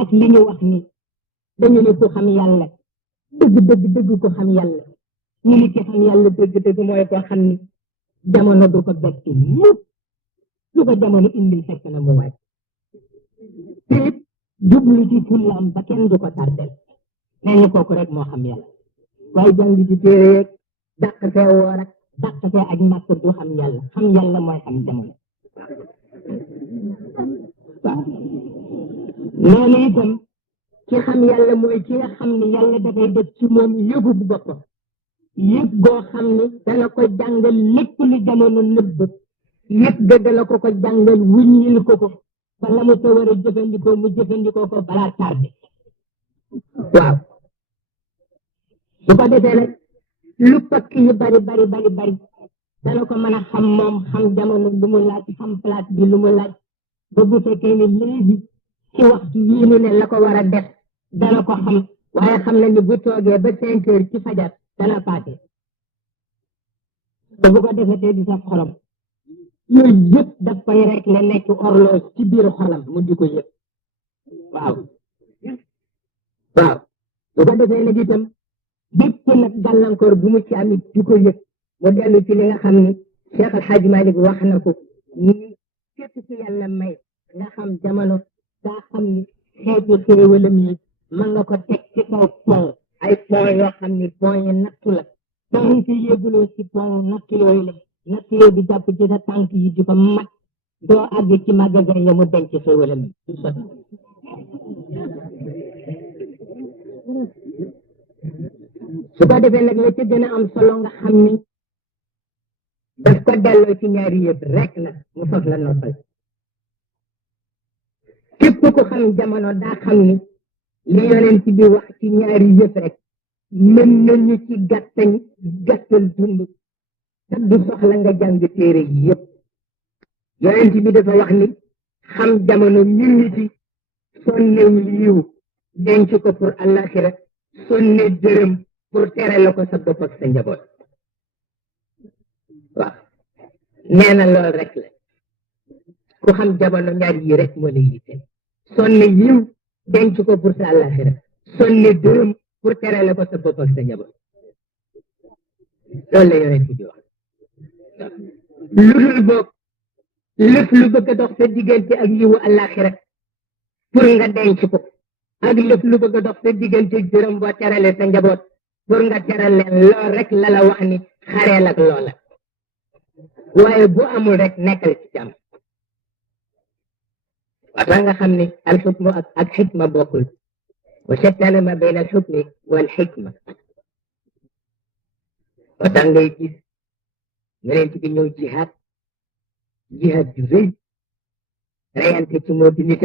ak li ñu wax ni dañu ne ku xam yàlla dëgg ko xam yàlla ñu ni ki xam yàlla dëgg mooy koo xam ni jamono du ko bett mukk lu ko jamono indil fekk na mu wàcc te jublu ci fullaam ba kenn du ko tardel nee ñu kooku rek moo xam yàlla waaye jàng ci téere yeeg dàq fee woor ak dàq fee aj màkk du xam yàlla mooy xam jamono waaw loolu itam ci xam yàlla mooy ki nga xam ni yàlla dafay def ci moom yëgu boppam yëg goo xam ni dana ko jàngal lépp lu jamono nëbb yëg ga dana ko jàngal wuññil ko ba la mu ko war a jëfandikoo mu jëfandikoo ko balaa tardé waaw su ko defee nag lu pakk yu bari dana ko mën a xam moom xam jamono lu mu laaj xam place bi lu mu laaj ba bu fekkee ni léegi ci waxtu yii nu ne la ko war a def dana ko xam waaye xam na ni bu toogee ba 5 heures ci fajar dana paase te bu ko defee tey di sax xolam yooyu yëpp daf koy rek la nekk horloge ci biir xolam mu di ko yëpp waaw bu ko defee nag itam bépp nag gàllankoor bu mu ci amit di ko yëg mu dellu ci li nga xam ni Cheikh El Hadj Malick wax na ko ni képp ci yàlla may nga xam jamono daa xam ni xeetu xéewalam yi mën nga ko teg ci kaw pont ay pont yoo xam ni pont yi nattu la dañ ci yëguloo ci pont natt yooyu la natt yooyu di jàpp ci sa tànk yi di ko mat doo àgg ci magasin ya mu denc xéewalam yi su ko defee nag la ca gën a am solo nga xam ni daf ko delloo ci ñaari yëpp rek la mu faf la noppal képp ku xam jamono daa xam ni li yonent bi wax ci ñaari yëpp rek mën nañu ci gàttal dund te du soxla nga jàng téere yi yëpp yonent bi dafa wax ni xam jamono miniti sonne yiw denc ko pour àllaxira sonne dërëm pour tere la ko sa bopp ak sa njaboot waaw nee na lool rek la ku xam jamono ñaar yi rek moo lay yitte sonne yiw denc ko pour sa àllaxira sonne dërëm pour tere la ko sa bopp ak sa njaboot loolu la yonent bi wax lu dul boog lépp lu bëgg a dox sa diggante ak yiwu àllaxira pour nga denc ko ak lépp lu bëgg a dox sa diggante ak dërëm boo terale sa njaboot pour nga teral leen lool rek la la wax ni xareel ak loola waaye bu amul rek nekkal ci jàmm wata nga xam ni alxukmu ak xikma bokkul wa shattana ma bayna alxukmi wal xikma wata ngay gis yonent bi ñëw jihaad ju rëy reyante ci moo di nit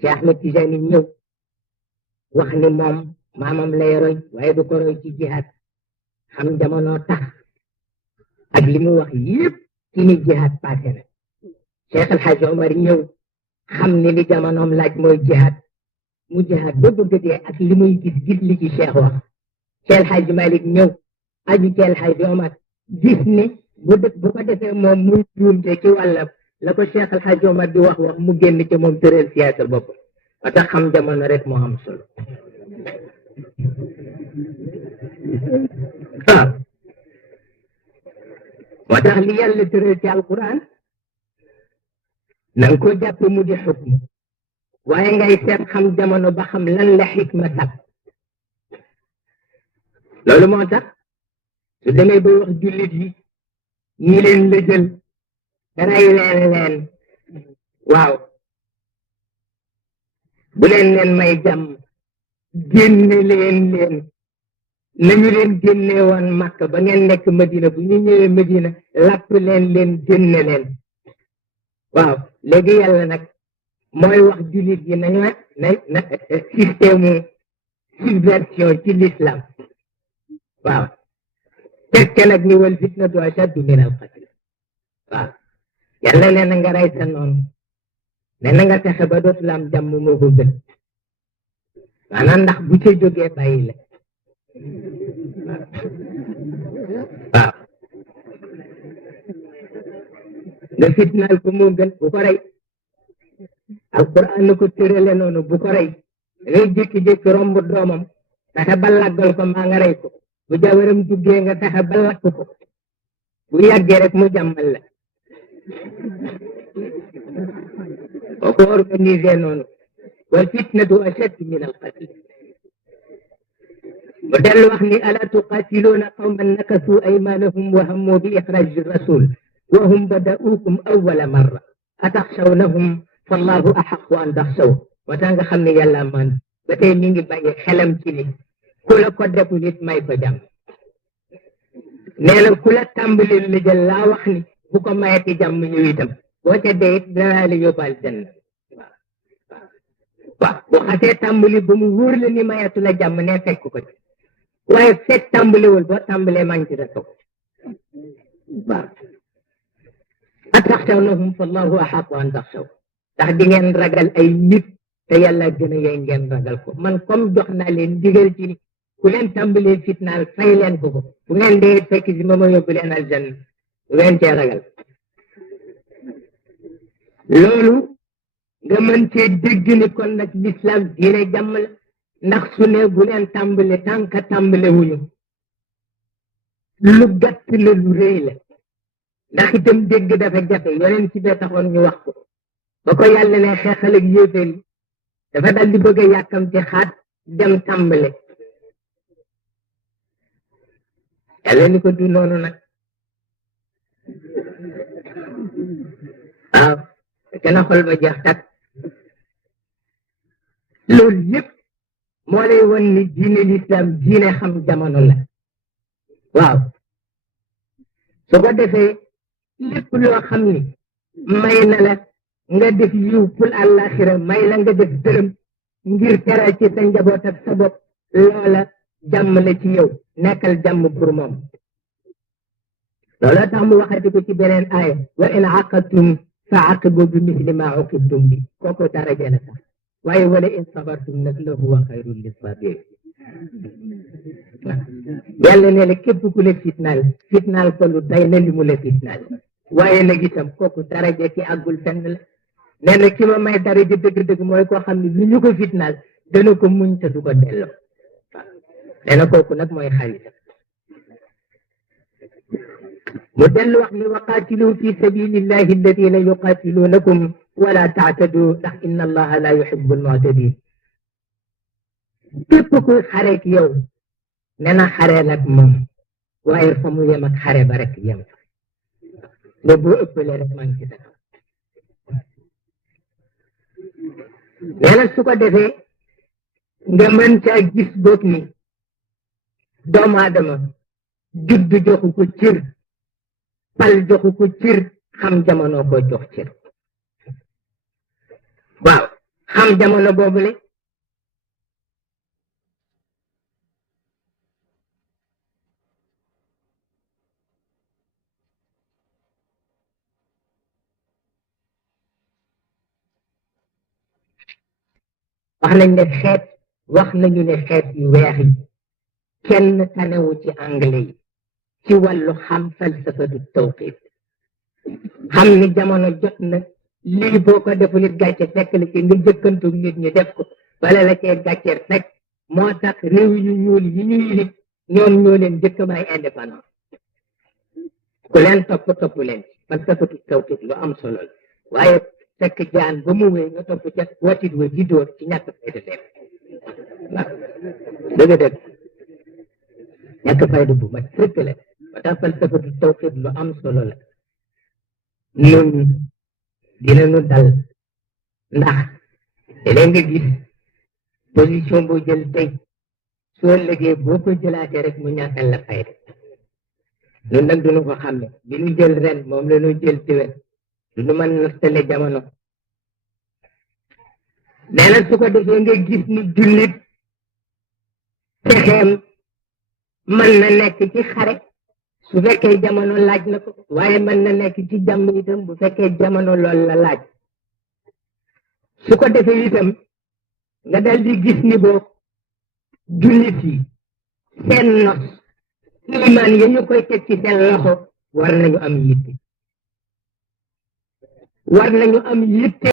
Cheikh Ahmed Tijani ñëw wax ni moom maamam lay roy waaye du ko roy ci jihaad xam jamono tax ak li mu wax yëpp ci ni jihaad passé na Cheikh El Hadj Omar ñëw xam ni li jamonoom laaj mooy jihaad mu jihaad ba bëgg dee ak li muy gis li ci Cheikh wax Cheikh El Hadj Malick ñëw aju Cheikh El Hadj Omar gis ni bu ko defee moom muy juumte ci wàllam la ko Cheikh El Hadj Omar di wax mu génn ci moom tëral siyaasa bopp ba tax xam jamono rek moo am solo waaw moo tax li yàlla tëral ci alquran na nga ko jàpp mu di xukm waaye ngay seet xam jamono ba xam lan la xikma tax loolu moo tax su demee ba wax jullit yi ñi leen lëjël rey leen waaw bu leen may jàmm génne leen nañu leen génne woon Makka ba ngeen nekk Madina bu ñu ñëwee Madina lapp leen génne leen waaw léegi yàlla nag mooy wax jullit yi nañu na système subversion ci l'islam waaw tekke nag ni wal fitnatu ashaddu min al qatl waaw yàlla nee na nga rey sa noonu nee na nga fexe ba dootul am jàmm moo ko gën maanaam ndax bu ca jógee bàyyi la waaw nga fitnaal ko moo gën bu ko rey alquran ko tërale noonu bu ko rey ngay jékki-jékki romb doomam fexe ba laggal ko maa nga rey ko bu jabaram duggee nga fexe ba lakk ko bu yàggee rek mu jàmmal la boo ko organisé noonu wal fitnatu ashaddu min al qatl mu dellu wax ni ala tuqatiluuna qawman nakasu aymanahum wa hammu bi ixraji rasul wa hum bada'ukum awwala marra ataxshawnahum fallahu axaqu an taxshaw moo tax nga xam ne yàlla man ba tey mi ngi bàyyi xelam ci ni ku la ko defu nit may ko jàmm nee na ku la tàmbali li jël laa wax ni bu ko mayati jàmm ñu itam boo ca dee it danaa la yóbbaal janna waaw bu xasee tàmbali ba mu wóor la ni mayatu la jàmm ne fekk ko ci waaye fekk tàmbaliwul boo tàmbalee maa ngi ci sa toog waaw ataxshawnahum fallahu axaqu an taxshaw ndax di ngeen ragal ay nit te yàlla gën a yey ngeen ragal ko man comme jox naa leen digal ci ni ku leen tàmbalee fitnaal fay leen ko bu ngeen dee fekk si ma yóbbu leen aljanna bu ngeen cee ragal loolu nga mën cee dégg ni kon nag l'islam diine jàmm la ndax su ne bu leen tàmbale tànk tàmbale wuñu lu gàtt la lu rëy la ndax itam dégg dafa jafe yoneen ci bee taxoon ñu wax ko ba ko yàlla ne xeexal ak yéeféer yi dafa dal di bëgg a yàkkamti xaat dem tàmbale yàlla ni ko du noonu nag waaw gën a xol ba jeex tak loolu yëpp moo lay won ni diine l'islam diine xam jamono la waaw su ko defee lépp loo xam ni may na la nga def yiw pour àllaaxira may la nga def dërëm ngir teral ci sa njaboot ak sa bopp loola jàmm la ci yow nekkal jàmm pour moom loola tax mu waxati ko ci beneen aaya wa in aqabtum fa aqibu bi misli ma uqibtum bi kooku daraja la sax waaye wala in sabartum nag la huwa xayrun lissabirin yàlla nee na képp ku la fitnaal ko lu day na li mu la fitnaal waaye nag itam kooku daraja ki àggul fenn la nee na ki ma may daraja dëgg-dëgg mooy koo xam ne lu ñu ko fitnaal dana ko muñ te du ko delloo nee na kooku nag mooy xaritam mu dellu wax ni waqaatilu fi sabilillahi alladina yuqatilunakum wala taatadu ndax inna allaha la yuhibbu almu'tadin képp kuy xareek yow nee na xare nag moom waaye fa mu yem ak xare ba rek yem fa ne boo ëppalee rek maa ngi ci taxaw nee na su ko defee nga mën caa gis boog ni doomu aadama judd joxu ko cër pal joxu ko cër xam jamono ko jox cër waaw xam jamono boobule wax nañu ne xeet yu weex yi kenn tanewu ci anglais yi ci wàllu xam falsafatu tawqit xam ni jamono jot na lii boo ko defu nit gàcce fekk la ci nga jëkkantu nit ñi def ko wala la cee gàcce fekk moo tax réew yu ñuul yi ñu yilif ñoom ñoo leen jëkk may indépendant ku leen topp leen falsafatu tawqit lu am solo la waaye fekk jaan ba mu wéy nga topp ca watit wa di dóor ci ñàkk fayda def waaw dëgg ñàkk fayda bu mat sëkk la ba tax falsafatu tawqit lu am solo la ñun dinañu dal ndax léeg nga gis position boo jël tey soo lëgee boo ko jëlaatee rek mu ñàkkal la fayda ñun nag duñu ko xam ne bi ñu jël ren moom la ñu jël déwén duñu mën nattale jamono nee na su ko defee nga gis ni jullit pexeem mën na nekk ci xare su fekkee jamono laaj na ko waaye mën na nekk ci jàmm itam bu fekkee jamono lool la laaj su ko defee itam nga dal di gis ni boo jullit yi seen nos iman ya ñu koy teg ci seen loxo war nañu am yitte